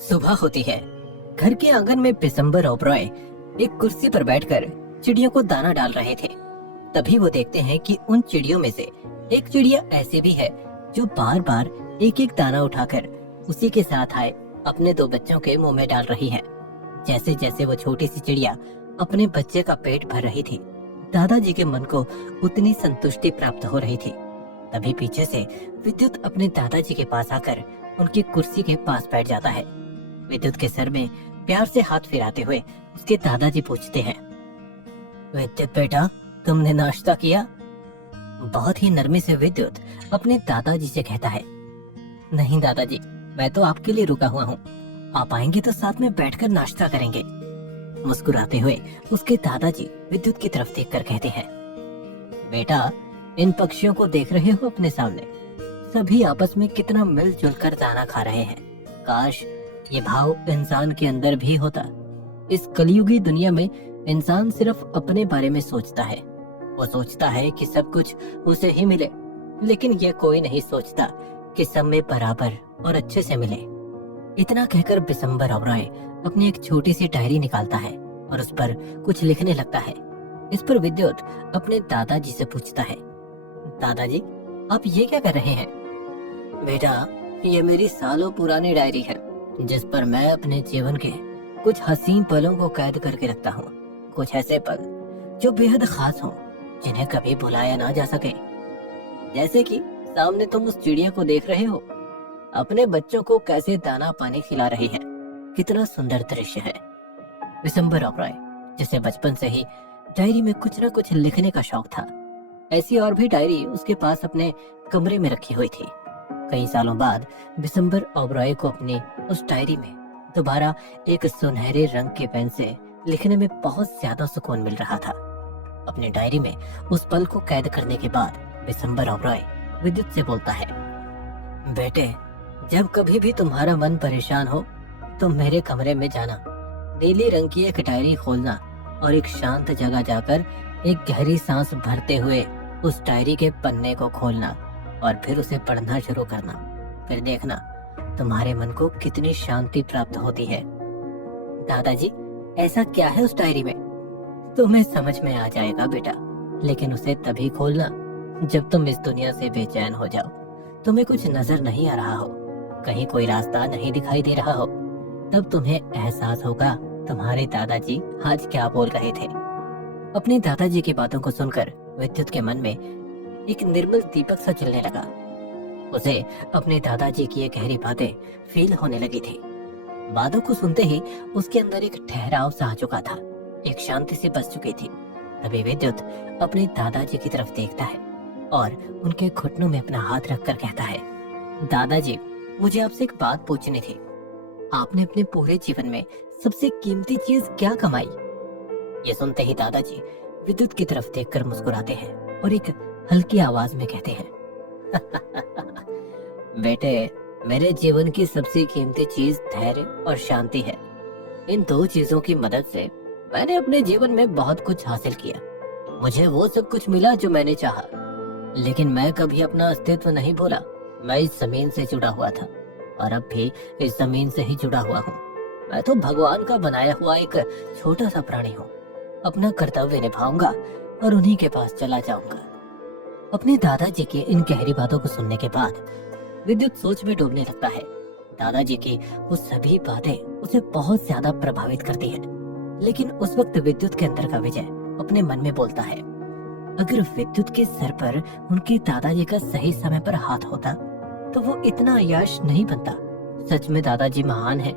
सुबह होती है। घर के आंगन में बिशंबर ओबरॉय एक कुर्सी पर बैठकर चिड़ियों को दाना डाल रहे थे। तभी वो देखते हैं कि उन चिड़ियों में से एक चिड़िया ऐसी भी है जो बार बार एक एक दाना उठाकर उसी के साथ आए अपने दो बच्चों के मुंह में डाल रही है। जैसे जैसे वो छोटी सी चिड़िया अपने बच्चे का पेट भर रही थी, दादाजी के मन को उतनी संतुष्टि प्राप्त हो रही थी। तभी पीछे से विद्युत अपने दादाजी के पास आकर उनकी कुर्सी के पास बैठ जाता है। विद्युत के सर में प्यार से हाथ फिराते हुए उसके दादाजी पूछते हैं, विद्युत बेटा, तुमने नाश्ता किया? बहुत ही नरमी से विद्युत अपने दादाजी से कहता है, नहीं दादाजी, मैं तो आपके लिए रुका हुआ हूँ। आप आएंगे तो साथ में बैठकर नाश्ता करेंगे। मुस्कुराते हुए उसके दादाजी विद्युत की तरफ देखकर कहते हैं, बेटा, इन पक्षियों को देख रहे हो अपने सामने? सभी आपस में कितना मिलजुल कर दाना खा रहे हैं। काश ये भाव इंसान के अंदर भी होता। इस कलयुगी दुनिया में इंसान सिर्फ अपने बारे में सोचता है। वो सोचता है कि सब कुछ उसे ही मिले, लेकिन ये कोई नहीं सोचता कि सब में बराबर और अच्छे से मिले। इतना कहकर बिशंबर ओबरॉय अपनी एक छोटी सी डायरी निकालता है और उस पर कुछ लिखने लगता है। इस पर विद्युत अपने दादाजी से पूछता है, दादाजी, आप ये क्या कर रहे हैं? बेटा, ये मेरी सालों पुरानी डायरी है जिस पर मैं अपने जीवन के कुछ हसीन पलों को कैद करके रखता हूँ। कुछ ऐसे पल जो बेहद खास हों, जिन्हें कभी भुलाया ना जा सके। जैसे कि सामने तुम उस चिड़िया को देख रहे हो, अपने बच्चों को कैसे दाना पानी खिला रही है। कितना सुंदर दृश्य है। बिशंबर ओबरॉय, जिसे बचपन से ही डायरी में कुछ न कुछ लिखने का शौक था, ऐसी और भी डायरी उसके पास अपने कमरे में रखी हुई थी। कई सालों बाद बिशंबर ओबरॉय को अपनी उस डायरी में दोबारा एक सुनहरे रंग के पेन से लिखने में बहुत ज्यादा सुकून मिल रहा था। अपनी डायरी में उस पल को कैद करने के बाद बिशंबर ओबरॉय विद्युत से बोलता है, बेटे, जब कभी भी तुम्हारा मन परेशान हो तो मेरे कमरे में जाना, नीली रंग की एक डायरी खोलना और एक शांत जगह जाकर एक गहरी सांस भरते हुए उस डायरी के पन्ने को खोलना और फिर उसे पढ़ना शुरू करना। फिर देखना तुम्हारे मन को कितनी शांति प्राप्त होती है। दादाजी, ऐसा क्या है उस डायरी में? तुम्हें समझ में आ जाएगा बेटा, लेकिन उसे तभी खोलना जब तुम इस दुनिया से बेचैन हो जाओ, तुम्हें कुछ नजर नहीं आ रहा हो, कहीं कोई रास्ता नहीं दिखाई दे रहा हो। तब तुम्हें एहसास होगा तुम्हारे दादाजी आज क्या बोल रहे थे। अपने दादाजी की बातों को सुनकर विद्युत के मन में एक निर्मल दीपक सा जलने लगा। उसे अपने दादाजी की ये गहरी बातें फील होने लगी थी। बातों को सुनते ही उसके अंदर एक ठहराव सा आ चुका था, एक शांति सी बस चुकी थी। तभी विद्युत अपने दादाजी की तरफ देखता है और उनके घुटनों में अपना हाथ रखकर कहता है, दादाजी, मुझे आपसे एक बात पूछनी थी। आपने अपने पूरे जीवन में सबसे कीमती चीज क्या कमाई? ये सुनते ही दादाजी विद्युत की तरफ देखकर मुस्कुराते हैं और एक हल्की आवाज में कहते हैं, बेटे, मेरे जीवन की सबसे कीमती चीज धैर्य और शांति है। इन दो चीजों की मदद से मैंने अपने जीवन में बहुत कुछ हासिल किया। मुझे वो सब कुछ मिला जो मैंने चाहा, लेकिन मैं कभी अपना अस्तित्व नहीं भूला। मैं इस जमीन से जुड़ा हुआ था और अब भी इस जमीन से ही जुड़ा हुआ हूँ। मैं तो भगवान का बनाया हुआ एक छोटा सा प्राणी हूँ। अपना कर्तव्य निभाऊंगा और उन्हीं के पास चला जाऊंगा। अपने दादाजी की इन गहरी बातों को सुनने के बाद विद्युत सोच में डूबने लगता है। दादाजी की वो सभी बातें उसे बहुत ज्यादा प्रभावित करती है, लेकिन उस वक्त विद्युत के अंदर का विजय अपने मन में बोलता है, अगर विद्युत के सर पर उनके दादाजी का सही समय पर हाथ होता तो वो इतना यश नहीं बनता। सच में दादाजी महान है।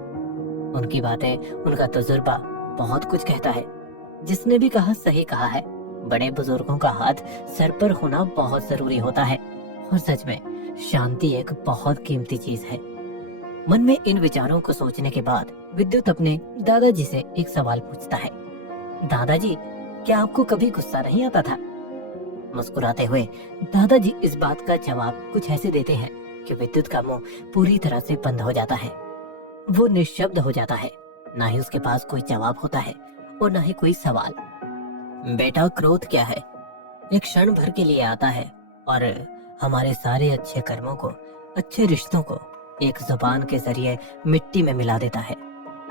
उनकी बातें, उनका तजुर्बा बहुत कुछ कहता है। जिसने भी कहा सही कहा है। बड़े बुजुर्गों का हाथ सर पर होना बहुत जरूरी होता है और सच में शांति एक बहुत कीमती चीज है। मन में इन विचारों को सोचने के बाद विद्युत अपने दादाजी से एक सवाल पूछता है, दादाजी, क्या आपको कभी गुस्सा नहीं आता था? मुस्कुराते हुए दादाजी इस बात का जवाब कुछ ऐसे देते हैं कि विद्युत का मुंह पूरी तरह से बंद हो जाता है। वो निशब्द हो जाता है। ना ही उसके पास कोई जवाब होता है और ना ही कोई सवाल। बेटा, क्रोध क्या है? एक क्षण भर के लिए आता है और हमारे सारे अच्छे कर्मों को, अच्छे रिश्तों को एक जुबान के जरिए मिट्टी में मिला देता है।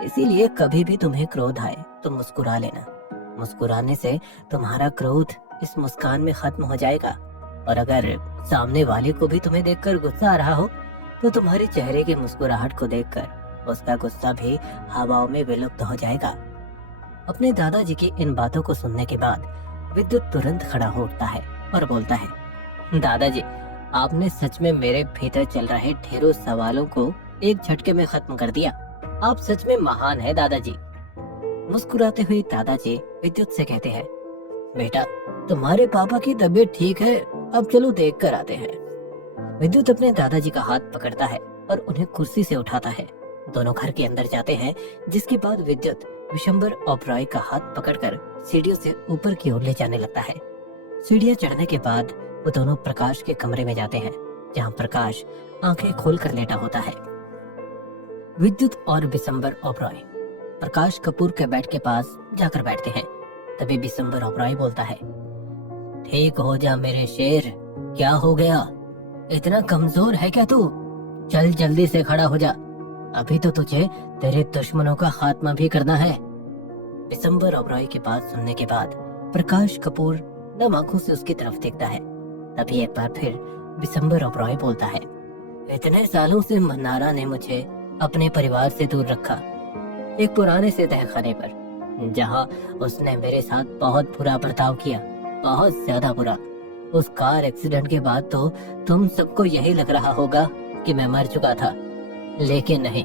इसीलिए कभी भी तुम्हें क्रोध आए तो मुस्कुरा लेना। मुस्कुराने से तुम्हारा क्रोध इस मुस्कान में खत्म हो जाएगा। और अगर सामने वाले को भी तुम्हें देखकर गुस्सा आ रहा हो तो तुम्हारे चेहरे की मुस्कुराहट को देखकर उसका गुस्सा भी हवाओं में विलुप्त हो जाएगा। अपने दादाजी की इन बातों को सुनने के बाद विद्युत तुरंत खड़ा हो उठता है और बोलता है, दादाजी, आपने सच में मेरे भीतर चल रहे ढेरों सवालों को एक झटके में खत्म कर दिया। आप सच में महान हैं दादाजी। मुस्कुराते हुए दादाजी विद्युत से कहते हैं, बेटा, तुम्हारे पापा की तबीयत ठीक है, अब चलो देख कर आते हैं। विद्युत अपने दादाजी का हाथ पकड़ता है और उन्हें कुर्सी से उठाता है। दोनों घर के अंदर जाते हैं, जिसके बाद विद्युत विशंबर ओबरॉय का हाथ पकड़कर सीढ़ियों से ऊपर की ओर ले जाने लगता है। सीढ़ियां चढ़ने के बाद वो दोनों प्रकाश के कमरे में जाते हैं, जहां प्रकाश आंखें खोलकर लेटा होता है। विद्युत और विशंबर ओबरॉय प्रकाश कपूर के बेड के पास जाकर बैठते हैं। तभी विशंबर ओबरॉय बोलता है, ठीक हो जा मेरे शेर, क्या हो गया? इतना कमजोर है क्या तू? चल जल्दी से खड़ा हो जा, अभी तो तुझे तेरे दुश्मनों का खात्मा भी करना है। विशंबर ओबरॉय की बात सुनने के बाद प्रकाश कपूर नम आंखों से उसकी तरफ देखता है। तभी एक बार फिर विशंबर ओबरॉय बोलता है, इतने सालों से मन्नारा ने मुझे अपने परिवार से दूर रखा, एक पुराने से तहखाने पर, जहां उसने मेरे साथ बहुत बुरा बर्ताव किया, बहुत ज्यादा बुरा। उस कार एक्सीडेंट के बाद तो तुम सबको यही लग रहा होगा कि मैं मर चुका था, लेकिन नहीं,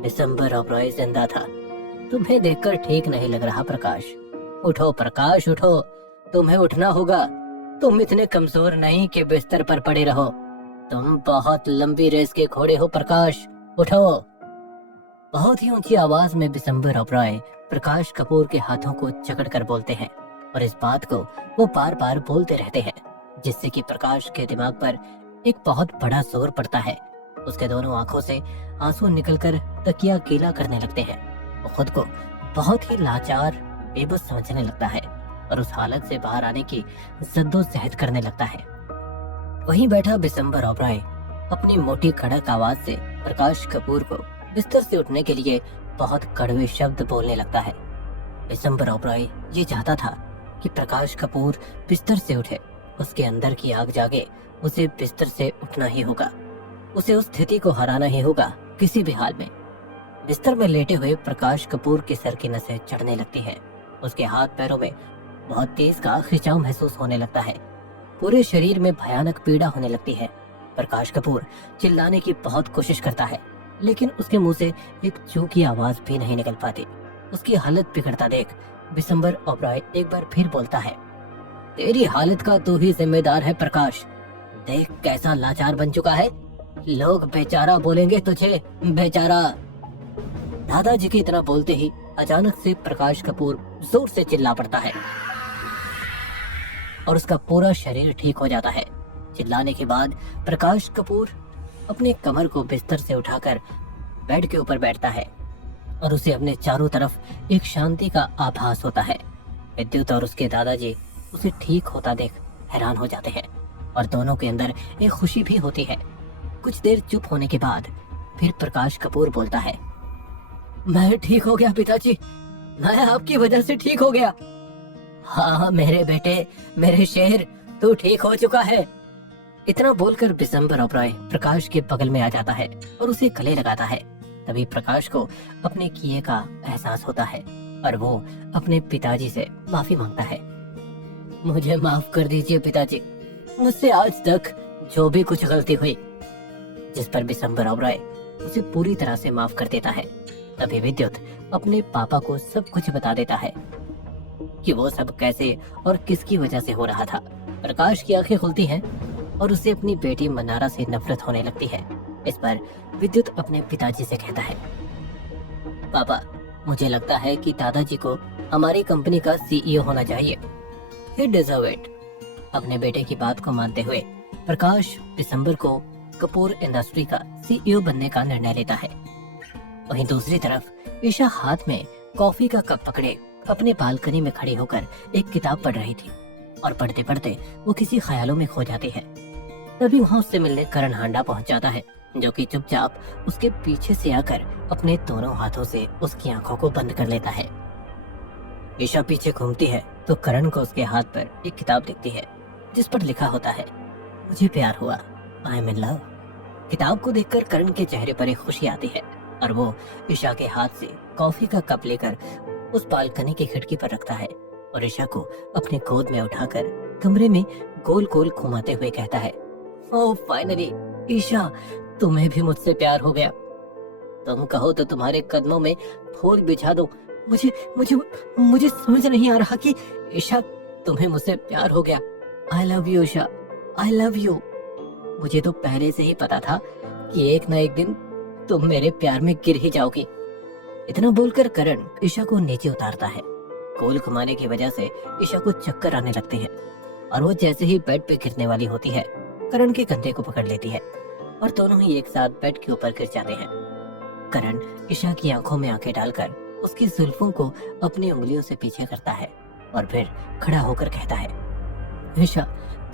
विशंबर ओबरॉय जिंदा था। तुम्हें देखकर ठीक नहीं लग रहा प्रकाश। उठो प्रकाश, उठो, तुम्हें उठना होगा। तुम इतने कमजोर नहीं कि बिस्तर पर पड़े रहो। तुम बहुत लंबी रेस के घोड़े हो प्रकाश, उठो। बहुत ही ऊंची आवाज में विशंबर ओबरॉय प्रकाश कपूर के हाथों को जकड़कर बोलते हैं और इस बात को वो बार बार बोलते रहते हैं, जिससे कि प्रकाश के दिमाग पर एक बहुत बड़ा जोर पड़ता है। उसके दोनों आंखों से आंसू निकलकर तकिया गीला करने लगते हैं। वो खुद को बहुत ही लाचार, बेबस समझने लगता है और उस हालत से बाहर आने की जद्दोजहद करने लगता है। वहीं बैठा विशंबर ओबरॉय अपनी मोटी कड़क आवाज से प्रकाश कपूर को बिस्तर से उठने के लिए बहुत कड़वे शब्द बोलने लगता है। विशंबर ओबरॉय ये चाहता था कि प्रकाश कपूर बिस्तर से उठे, उसके अंदर की आग जागे, उसे बिस्तर से उठना ही होगा, उसे उस स्थिति को हराना ही होगा किसी भी हाल में। बिस्तर में लेटे हुए प्रकाश कपूर के सर की नसें चढ़ने लगती हैं। उसके हाथ पैरों में बहुत तेज का खिंचाव महसूस होने लगता है। पूरे शरीर में भयानक पीड़ा होने लगती है। प्रकाश कपूर चिल्लाने की बहुत कोशिश करता है, लेकिन उसके मुंह से एक चू की आवाज भी नहीं निकल पाती। उसकी हालत बिगड़ता देख विशंबर ओबरॉय एक बार फिर बोलता है, तेरी हालत का तू ही जिम्मेदार है प्रकाश। देख कैसा लाचार बन चुका है। लोग बेचारा बोलेंगे तुझे, बेचारा। दादाजी की इतना बोलते ही अचानक से प्रकाश कपूर जोर से चिल्ला पड़ता है और उसका पूरा शरीर ठीक हो जाता है। चिल्लाने के बाद प्रकाश कपूर अपने कमर को बिस्तर से उठाकर बेड के ऊपर बैठता है और उसे अपने चारों तरफ एक शांति का आभास होता है। विद्युत और उसके दादाजी उसे ठीक होता देख हैरान हो जाते हैं और दोनों के अंदर एक खुशी भी होती है। कुछ देर चुप होने के बाद फिर प्रकाश कपूर बोलता है, मैं ठीक हो गया पिताजी, मैं आपकी वजह से ठीक हो गया। हाँ मेरे बेटे, मेरे शेर, तू ठीक हो चुका है। इतना बोलकर विशंबर ओबरॉय प्रकाश के बगल में आ जाता है और उसे गले लगाता है। तभी प्रकाश को अपने किए का एहसास होता है और वो अपने पिताजी से माफी मांगता है। मुझे माफ कर दीजिए पिताजी, मुझसे आज तक जो भी कुछ गलती हुई। जिस पर विशंबर ओबरॉय उसे पूरी तरह से माफ कर देता है। तभी विद्युत अपने पापा को सब कुछ बता देता है कि वो सब कैसे और किसकी वजह से हो रहा था। प्रकाश की आंखें खुलती हैं और उसे अपनी बेटी मन्नारा से नफरत होने लगती है। इस पर विद्युत अपने पिताजी से कहता है, पापा, मुझे लगता है कि दादाजी को हमारी कंपनी का सीईओ होना चाहिए। He deserve it। अपने बेटे की बात को मानते हुए प्रकाश विशंबर को कपूर इंडस्ट्री का सीईओ बनने का निर्णय लेता है। वहीं दूसरी तरफ ईशा हाथ में कॉफी का कप पकड़े अपने बालकनी में खड़ी होकर एक किताब पढ़ रही थी और पढ़ते पढ़ते वो किसी ख्यालों में खो जाती है। तभी वहाँ उससे मिलने करण हांडा पहुँच जाता है जो कि चुपचाप उसके पीछे से आकर अपने दोनों हाथों से उसकी आंखों को बंद कर लेता है। ईशा पीछे घूमती है तो करण को उसके हाथ पर एक किताब दिखती है जिस पर लिखा होता है, मुझे प्यार हुआ, आई एम इन लव। किताब को देखकर करण के चेहरे पर एक खुशी आती है और वो ईशा के हाथ से कॉफी का कप लेकर उस बालकनी की खिड़की पर रखता है और ईशा को अपने गोद में उठाकर कमरे में गोल गोल घुमाते हुए कहता है, ओह फाइनली ईशा, तुम्हें भी मुझसे प्यार हो गया। तुम कहो तो तुम्हारे कदमों में फूल बिछा दो। मुझे मुझे मुझे समझ नहीं आ रहा कि ईशा, तुम्हें मुझसे प्यार हो गया। I love you Isha, I love you. मुझे तो पहले से ही पता था कि एक ना एक दिन तुम मेरे प्यार में गिर ही जाओगी। इतना बोलकर करण ईशा को नीचे उतारता है। गोल घुमाने की वजह से ईशा को चक्कर आने लगते हैं और वो जैसे ही बेड पे गिरने वाली होती है, करण के कंधे को पकड़ लेती है और दोनों ही एक साथ बेड के ऊपर गिर जाते हैं। करण ईशा की आंखों में आंखें डालकर उसकी जुल्फों को अपनी उंगलियों से पीछे करता है और फिर खड़ा होकर कहता है, ईशा,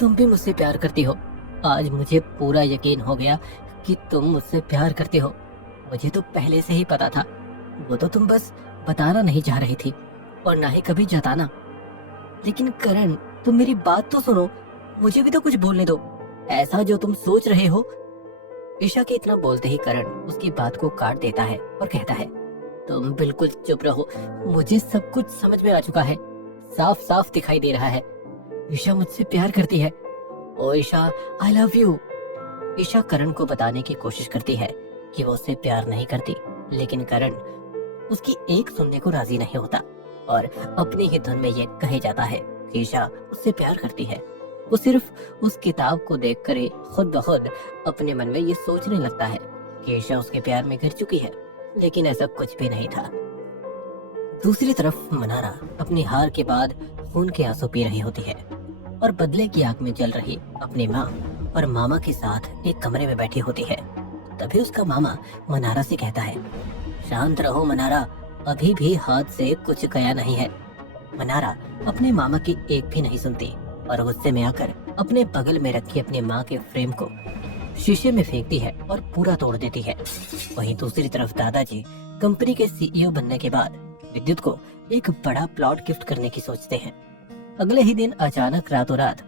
तुम भी मुझसे प्यार करती हो। आज मुझे पूरा यकीन हो गया कि तुम मुझसे प्यार करते हो। मुझे तो पहले से ही पता था, वो तो तुम बस बताना नहीं चाह रही थी और ना ही कभी जताना। लेकिन करण, तुम मेरी बात तो सुनो, मुझे भी तो कुछ बोलने दो। ऐसा जो तुम सोच रहे हो। ईशा के इतना बोलते ही करण उसकी बात को काट देता है और कहता है, तुम बिल्कुल चुप रहो, मुझे सब कुछ समझ में आ चुका है, साफ साफ दिखाई दे रहा है। ईशा मुझसे प्यार करती है। ओ Isha, I love you. Isha Karan को बताने की कोशिश करती है कि वो उससे प्यार नहीं करती, लेकिन करण उसकी एक सुनने को राजी नहीं होता और अपनी ही धुन में ये कहे जाता है कि ईशा उससे प्यार करती है। वो सिर्फ उस किताब को देखकर ही खुद ब खुद अपने मन में ये सोचने लगता है कि ईशा उसके प्यार में गिर चुकी है, लेकिन ऐसा कुछ भी नहीं था। दूसरी तरफ मनारा अपनी हार के बाद खून के आंसू पी रही होती है और बदले की आग में जल रही अपनी माँ और मामा के साथ एक कमरे में बैठी होती है। तभी उसका मामा मनारा से कहता है, शांत रहो मनारा, अभी भी हाथ से कुछ गया नहीं है। मनारा अपने मामा की एक भी नहीं सुनती और गुस्से में आकर अपने बगल में रखी अपनी माँ के फ्रेम को शीशे में फेंकती है और पूरा तोड़ देती है। वहीं दूसरी तरफ दादाजी कंपनी के सीईओ बनने के बाद विद्युत को एक बड़ा प्लॉट गिफ्ट करने की सोचते हैं। अगले ही दिन अचानक रातों रात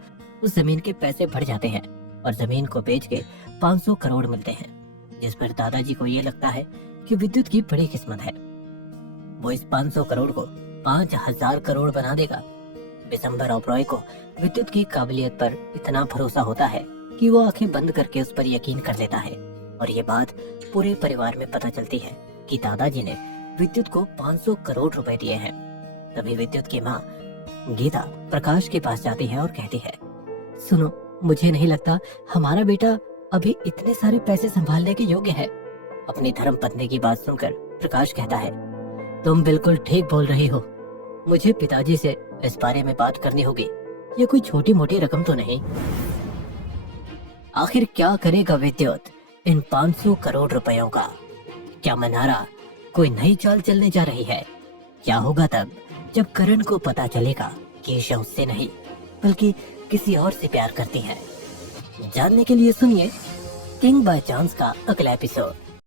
उस जमीन के पैसे बढ़ जाते हैं और जमीन को बेच के 500 करोड़ मिलते हैं, जिस पर दादाजी को ये लगता है कि विद्युत की बड़ी किस्मत है। वो इस 500 करोड़ को 5000 करोड़ बना देगा। बिशंबर ओबरॉय को विद्युत की काबिलियत पर इतना भरोसा होता है कि वो आंखें बंद करके उस पर यकीन कर लेता है और ये बात पूरे परिवार में पता चलती है कि दादाजी ने विद्युत को 500 करोड़ रुपए दिए हैं। तभी विद्युत की माँ गीता प्रकाश के पास जाती है और कहती है, सुनो, मुझे नहीं लगता हमारा बेटा अभी इतने सारे पैसे संभालने के योग्य है। अपनी धर्म पत्नी की बात सुनकर प्रकाश कहता है, तुम बिल्कुल ठीक बोल रही हो, मुझे पिताजी से इस बारे में बात करनी होगी। ये कोई छोटी मोटी रकम तो नहीं। आखिर क्या करेगा विद्युत इन 500 करोड़ रुपयों का? क्या मनारा कोई नई चाल चलने जा रही है? क्या होगा तब जब करण को पता चलेगा कि ईशा उससे नहीं बल्कि किसी और से प्यार करती है? जानने के लिए सुनिए किंग बाय चांस का अगला एपिसोड।